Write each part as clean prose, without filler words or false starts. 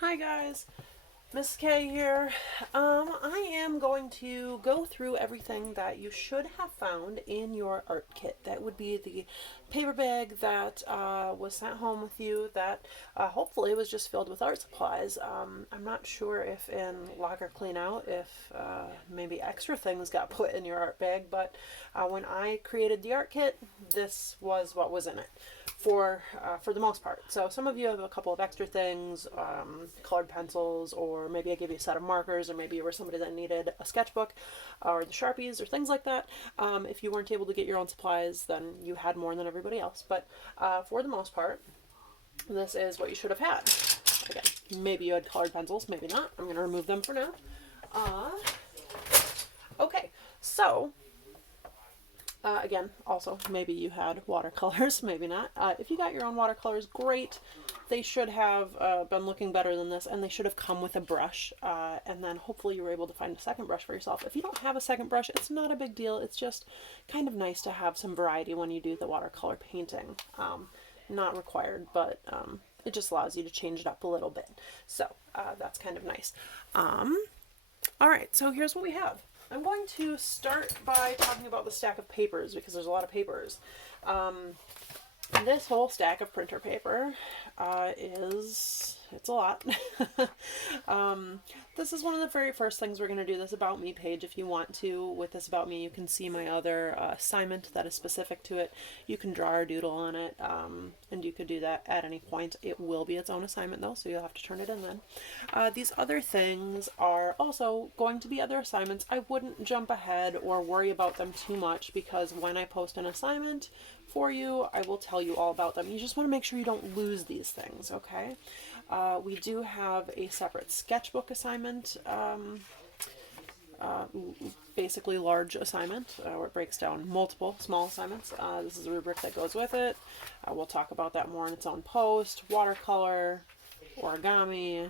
Hi guys, Miss K here. I am going to go through everything that you should have found in your art kit. That would be the paper bag that was sent home with you that hopefully was just filled with art supplies. I'm not sure if in locker clean out if maybe extra things got put in your art bag, but when I created the art kit, this was what was in it for the most part. So some of you have a couple of extra things, colored pencils, or maybe I gave you a set of markers, or maybe you were somebody that needed a sketchbook, or the Sharpies, or things like that. If you weren't able to get your own supplies, then you had more than everybody else. But for the most part, this is what you should have had. Again, maybe you had colored pencils, maybe not. I'm going to remove them for now. Okay, so again, also, maybe you had watercolors, maybe not. If you got your own watercolors, great. They should have been looking better than this, and they should have come with a brush, and then hopefully you were able to find a second brush for yourself. If you don't have a second brush, it's not a big deal. It's just kind of nice to have some variety when you do the watercolor painting. Not required, but it just allows you to change it up a little bit. So that's kind of nice. All right, so here's what we have. I'm going to start by talking about the stack of papers because there's a lot of papers. This whole stack of printer paper it's a lot. This is one of the very first things we're going to do, this About Me page. If you want to, with this About Me, you can see my other assignment that is specific to it. You can draw or doodle on it, and you could do that at any point. It will be its own assignment though, so you'll have to turn it in then. These other things are also going to be other assignments. I wouldn't jump ahead or worry about them too much because when I post an assignment for you, I will tell you all about them. You just want to make sure you don't lose these things, okay? We do have a separate sketchbook assignment, basically large assignment, where it breaks down multiple small assignments. This is a rubric that goes with it. We'll talk about that more in its own post. Watercolor, origami,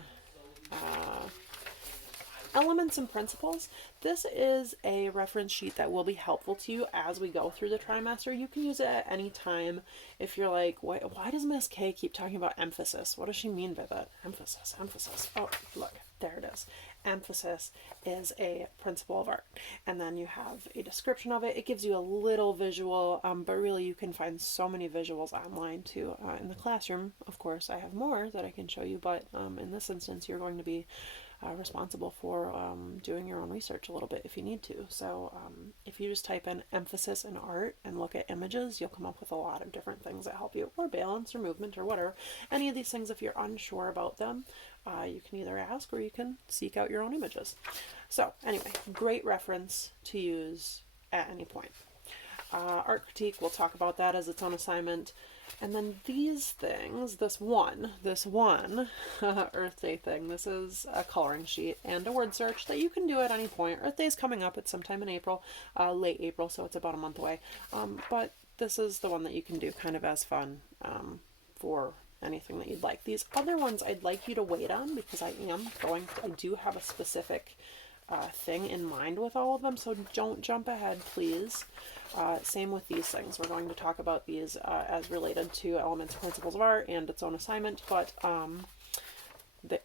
Elements and Principles. This is a reference sheet that will be helpful to you as we go through the trimester. You can use it at any time. If you're like, why does Miss K keep talking about emphasis? What does she mean by that? Emphasis, emphasis. Oh, look, there it is. Emphasis is a principle of art. And then you have a description of it. It gives you a little visual, but really you can find so many visuals online too. In the classroom, of course, I have more that I can show you, but in this instance, you're going to be responsible for doing your own research a little bit if you need to. So if you just type in emphasis in art and look at images, you'll come up with a lot of different things that help you, or balance or movement or whatever. Any of these things, if you're unsure about them, you can either ask or you can seek out your own images. So anyway, great reference to use at any point. Art critique, we'll talk about that as its own assignment. And then these things, this one Earth Day thing, this is a coloring sheet and a word search that you can do at any point. Earth Day is coming up, it's sometime in April, late April, so it's about a month away. But this is the one that you can do kind of as fun for anything that you'd like. These other ones I'd like you to wait on because I do have a specific thing in mind with all of them, so don't jump ahead, please. Same with these things. We're going to talk about these as related to Elements and Principles of Art and its own assignment, but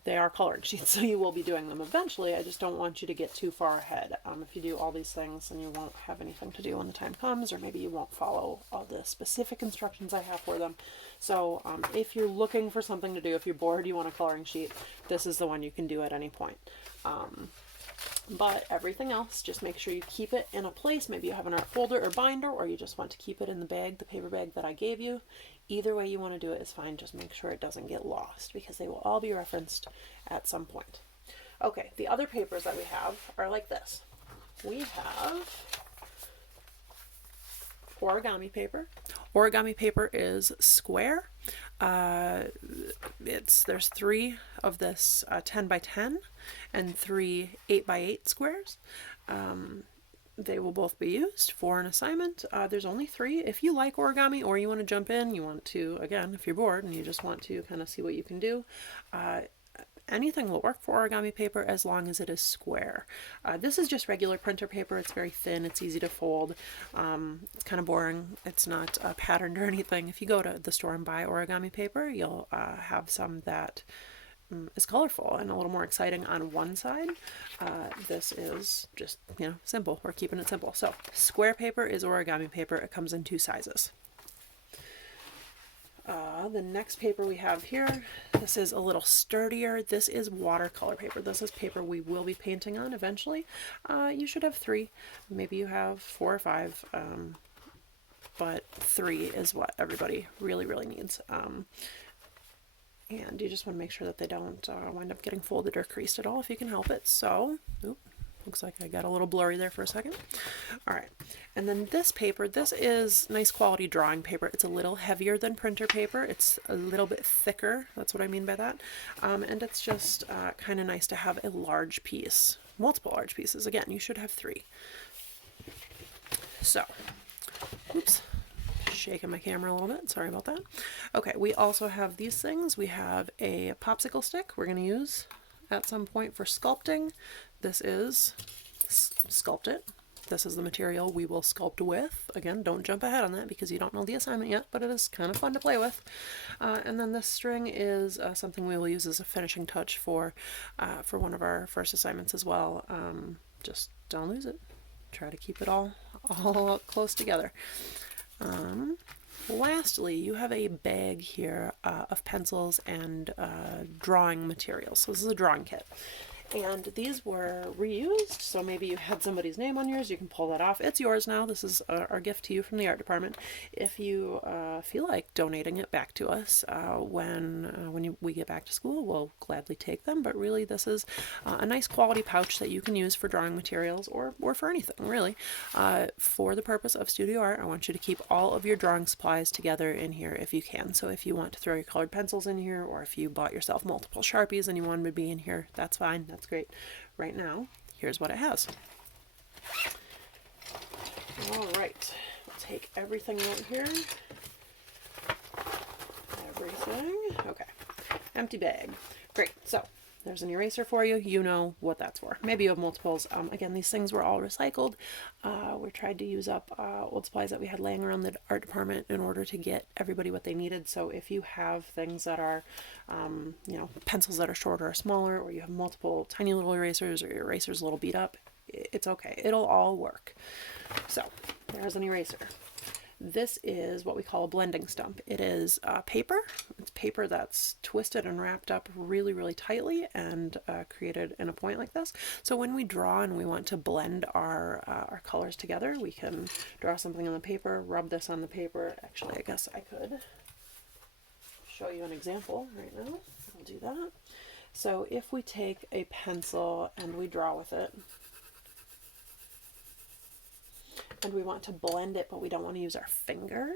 they are coloring sheets, so you will be doing them eventually. I just don't want you to get too far ahead. If you do all these things, then you won't have anything to do when the time comes, or maybe you won't follow all the specific instructions I have for them. So if you're looking for something to do, if you're bored, you want a coloring sheet, this is the one you can do at any point. But everything else, just make sure you keep it in a place. Maybe you have an art folder or binder, or you just want to keep it in the bag, the paper bag that I gave you. Either way you want to do it is fine. Just make sure it doesn't get lost because they will all be referenced at some point. Okay, the other papers that we have are like this. We have origami paper. Origami paper is square. There's 3 of this 10 by 10 and 3 8 by 8 squares. They will both be used for an assignment. There's only 3. If you like origami or you want to jump in, you want to, again, if you're bored and you just want to kind of see what you can do, anything will work for origami paper as long as it is square. This is just regular printer paper. It's very thin. It's easy to fold. It's kind of boring. It's not patterned or anything. If you go to the store and buy origami paper, you'll have some that is colorful and a little more exciting on one side. This is just, simple. We're keeping it simple. So square paper is origami paper. It comes in 2 sizes. The next paper we have here, this is a little sturdier. This is watercolor paper. This is paper we will be painting on eventually. You should have 3. Maybe you have 4 or 5, but 3 is what everybody really, really needs. And you just want to make sure that they don't wind up getting folded or creased at all if you can help it. So, looks like I got a little blurry there for a second. All right, and then this paper, this is nice quality drawing paper. It's a little heavier than printer paper. It's a little bit thicker. That's what I mean by that. And it's just kind of nice to have a large piece, multiple large pieces. Again, you should have 3. So, oops. Shaking my camera a little bit. Sorry about that. Okay, we also have these things. We have a popsicle stick we're going to use at some point for sculpting. This is Sculpt It. This is the material we will sculpt with. Again, don't jump ahead on that because you don't know the assignment yet, but it is kind of fun to play with. And then this string is something we will use as a finishing touch for one of our first assignments as well. Just don't lose it. Try to keep it all close together. Lastly, you have a bag here of pencils and drawing materials. So this is a drawing kit. And these were reused, so maybe you had somebody's name on yours, you can pull that off. It's yours now. This is our gift to you from the art department. If you feel like donating it back to us when we get back to school, we'll gladly take them. But really, this is a nice quality pouch that you can use for drawing materials or for anything, really. For the purpose of studio art, I want you to keep all of your drawing supplies together in here if you can. So if you want to throw your colored pencils in here, or if you bought yourself multiple Sharpies and you want them to be in here, that's fine. That's great. Right now, here's what it has. All right, we'll take everything out here. Everything. Okay, empty bag. Great. So there's an eraser for you. You know what that's for. Maybe you have multiples. Again, these things were all recycled. We tried to use up old supplies that we had laying around the art department in order to get everybody what they needed. So if you have things that are, pencils that are shorter or smaller, or you have multiple tiny little erasers, or your eraser's a little beat up, it's okay. It'll all work. So there's an eraser. This is what we call a blending stump. It is paper. It's paper that's twisted and wrapped up really, really tightly and created in a point like this. So when we draw and we want to blend our colors together, we can draw something on the paper, rub this on the paper. Actually, I guess I could show you an example right now. I'll do that. So if we take a pencil and we draw with it, and we want to blend it, but we don't want to use our finger,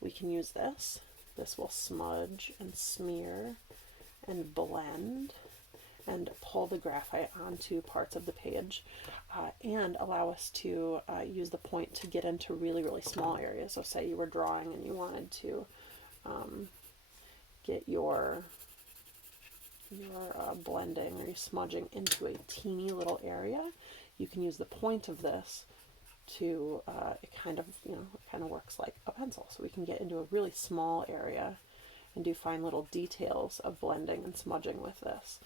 we can use this. This will smudge and smear and blend and pull the graphite onto parts of the page and allow us to use the point to get into really, really small areas. So say you were drawing and you wanted to get your blending or your smudging into a teeny little area, you can use the point of this to it kind of works like a pencil, so we can get into a really small area and do fine little details of blending and smudging with this.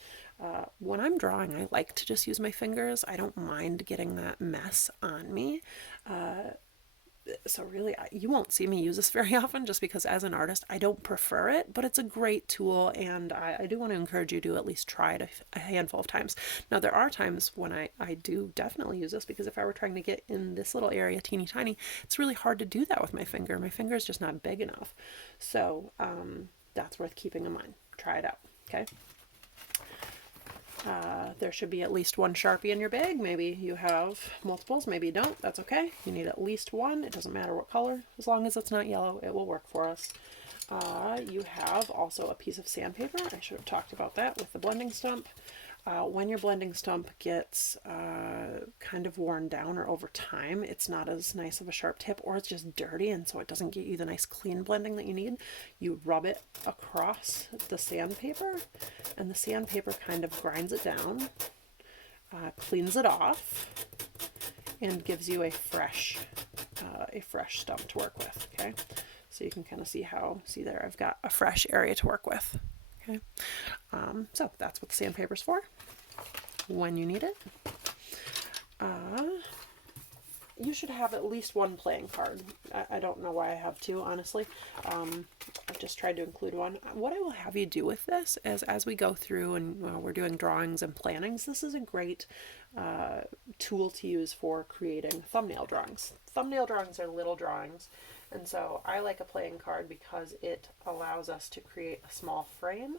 When I'm drawing, I like to just use my fingers. I don't mind getting that mess on me. So really, you won't see me use this very often just because as an artist, I don't prefer it, but it's a great tool, and I do want to encourage you to at least try it a handful of times. Now, there are times when I do definitely use this, because if I were trying to get in this little area teeny tiny, it's really hard to do that with my finger. My finger is just not big enough. So that's worth keeping in mind. Try it out, okay? There should be at least one Sharpie in your bag. Maybe you have multiples, maybe you don't. That's okay. You need at least one. It doesn't matter what color. As long as it's not yellow, it will work for us. You have also a piece of sandpaper. I should have talked about that with the blending stump. When your blending stump gets kind of worn down or over time, it's not as nice of a sharp tip, or it's just dirty and so it doesn't get you the nice clean blending that you need. You rub it across the sandpaper, and the sandpaper kind of grinds it down, cleans it off, and gives you a fresh stump to work with. Okay, so you can kind of see there I've got a fresh area to work with. Okay, So that's what the sandpaper's for, when you need it. You should have at least one playing card. I don't know why I have two, honestly. I just tried to include one. What I will have you do with this is, as we go through and we're doing drawings and plannings, this is a great tool to use for creating thumbnail drawings. Thumbnail drawings are little drawings, and so I like a playing card because it allows us to create a small frame.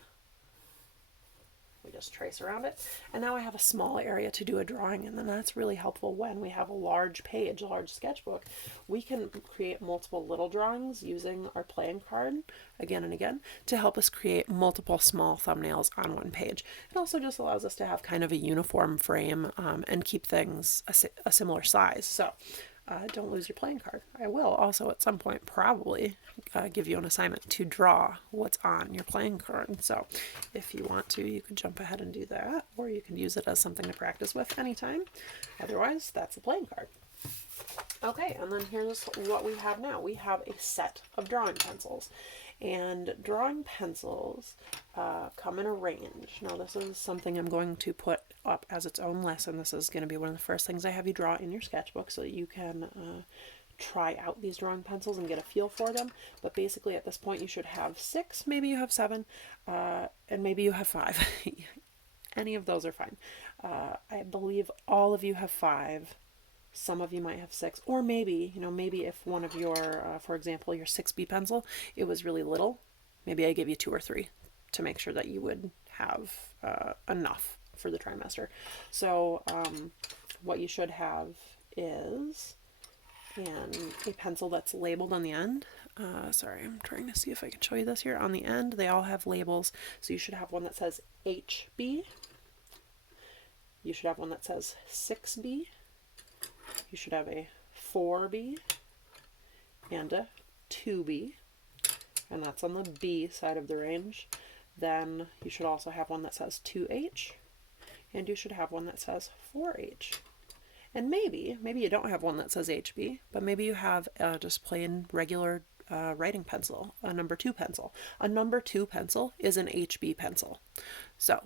We just trace around it, and now I have a small area to do a drawing in, and that's really helpful when we have a large page, a large sketchbook. We can create multiple little drawings using our playing card again and again to help us create multiple small thumbnails on one page. It also just allows us to have kind of a uniform frame and keep things a similar size. So don't lose your playing card. I will also at some point probably give you an assignment to draw what's on your playing card. So if you want to, you could jump ahead and do that, or you could use it as something to practice with anytime. Otherwise, that's the playing card. Okay, and then here's what we have now. We have a set of drawing pencils. And drawing pencils come in a range. Now this is something I'm going to put up as its own lesson. This is going to be one of the first things I have you draw in your sketchbook so that you can try out these drawing pencils and get a feel for them. But basically at this point you should have 6, maybe you have 7, and maybe you have 5. Any of those are fine. I believe all of you have 5. Some of you might have 6, or maybe, maybe if one of your, for example, your 6B pencil, it was really little, maybe I give you 2 or 3 to make sure that you would have enough for the trimester. So what you should have is a pencil that's labeled on the end. Sorry, I'm trying to see if I can show you this here. On the end, they all have labels. So you should have one that says HB. You should have one that says 6B. You should have a 4B and a 2B, and that's on the B side of the range. Then you should also have one that says 2H, and you should have one that says 4H. And maybe you don't have one that says HB, but maybe you have just plain regular writing pencil, a number 2 pencil. A number 2 pencil is an HB pencil. So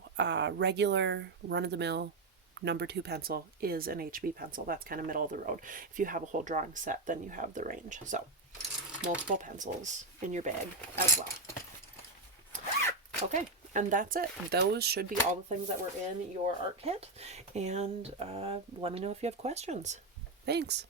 regular run-of-the-mill number 2 pencil is an HB pencil. That's kind of middle of the road. If you have a whole drawing set, then you have the range. So multiple pencils in your bag as well. Okay, and that's it. Those should be all the things that were in your art kit. And let me know if you have questions. Thanks.